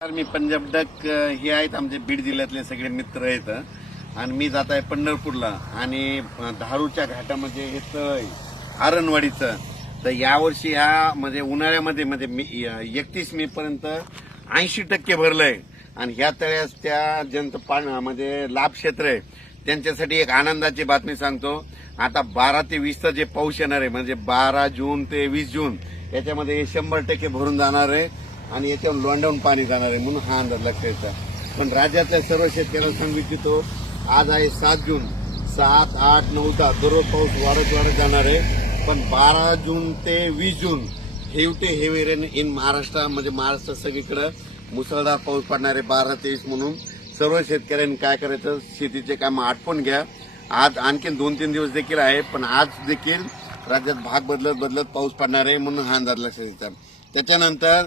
मी Punjab duck हे आहेत आमचे बीड जिल्ह्यातले सगळे मित्र आहेत आणि मी जात आहे पंढरपूरला आणि धारूच्या घाटामध्ये हे तळ आरणवाडीचं तर यावर्षी ह्या म्हणजे उन्हाळ्यामध्ये म्हणजे मी एकतीस मे पर्यंत ऐंशी टक्के भरलंय आणि ह्या तळ्यास त्या ज्यांचं पाण म्हणजे लाभ क्षेत्र आहे त्यांच्यासाठी एक आनंदाची बातमी सांगतो आता बारा ते वीसचा जे पाऊस येणार आहे म्हणजे बारा जून ते वीस जून याच्यामध्ये हे शंभर टक्के भरून जाणार आहे आणि याच्यावर लोंडावून पाणी जाणार आहे म्हणून हा अंदाज लक्षात पण राज्यातल्या सर्व शेतकऱ्यांना सांगू इच्छितो आज आहे सात जून सात आठ नऊ दहा दररोज पाऊस वाढत वाढत जाणार आहे पण बारा जून ते वीस जून हेवटे to heavy rain in Maharashtra म्हणजे महाराष्ट्र सगळीकडं मुसळधार पाऊस पडणार आहे बारा तेवीस म्हणून सर्व शेतकऱ्यांनी काय करायचं शेतीचे काम आठवण घ्या आज आणखीन दोन तीन दिवस देखील आहे पण आज देखील राज्यात भाग बदलत बदलत पाऊस पडणार आहे म्हणून हा अंदाज लक्षात येतात त्याच्यानंतर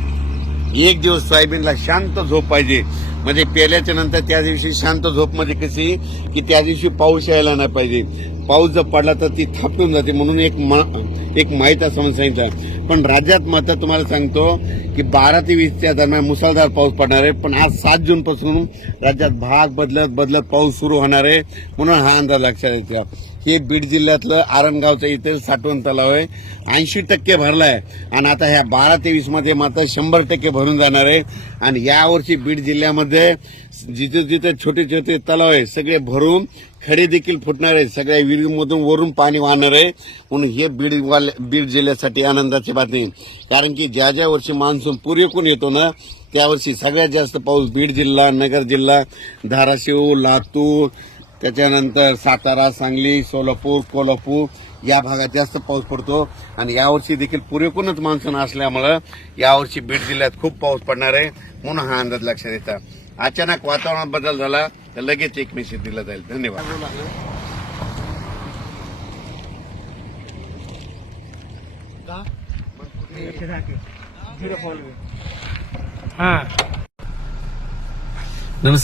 एक दिवस सोयाबीनला शांत झोप पाहिजे म्हणजे पेल्याच्या नंतर त्या दिवशी शांत झोप म्हणजे कशी की त्या दिवशी पाऊस यायला नाही पाहिजे पाऊस जर पडला तर ती थापून जाते म्हणून एक मा, एक माहीत असं सांगितलं पण राज्यात मात्र तुम्हाला सांगतो की बारा ते वीसच्या दरम्यान मुसळधार पाऊस पडणार आहे पण आज सात जूनपासून राज्यात भाग बदलत बदलत पाऊस सुरू होणार आहे म्हणून हा अंदाज लक्षात येतो हे बीड जिल्ह्यातलं आरणगावचं इथे साठवण तलाव आहे ऐंशी टक्के भरला आहे आणि आता ह्या बारा मध्ये मात्र शंभर टक्के भरून जाणार आहे आणि यावर्षी बीड जिल्ह्यामध्ये जिथे जिथे छोटे छोटे तलाव आहे सगळे भरून खडे देखील फुटणार आहे सगळ्या विहिरीमधून वरून पाणी वाहणार आहे म्हणून हे बीड बीड जिल्ह्यासाठी आनंदाची बातमी कारण की ज्या ज्या वर्षी मान्सून पूर्वेकून येतो ना त्यावर्षी सगळ्यात जास्त पाऊस बीड जिल्हा नगर जिल्हा धाराशिव लातूर त्याच्यानंतर सातारा सांगली सोलापूर कोल्हापूर या भागात जास्त पाऊस पडतो आणि यावर्षी देखील पुरेपूरच मान्सून असल्यामुळं यावर्षी बीड जिल्ह्यात खूप पाऊस पडणार आहे म्हणून हा अंदाज लक्षात येतात अचानक वातावरणात बदल झाला तर लगेच एक मेसेज दिला जाईल धन्यवाद नमस्कार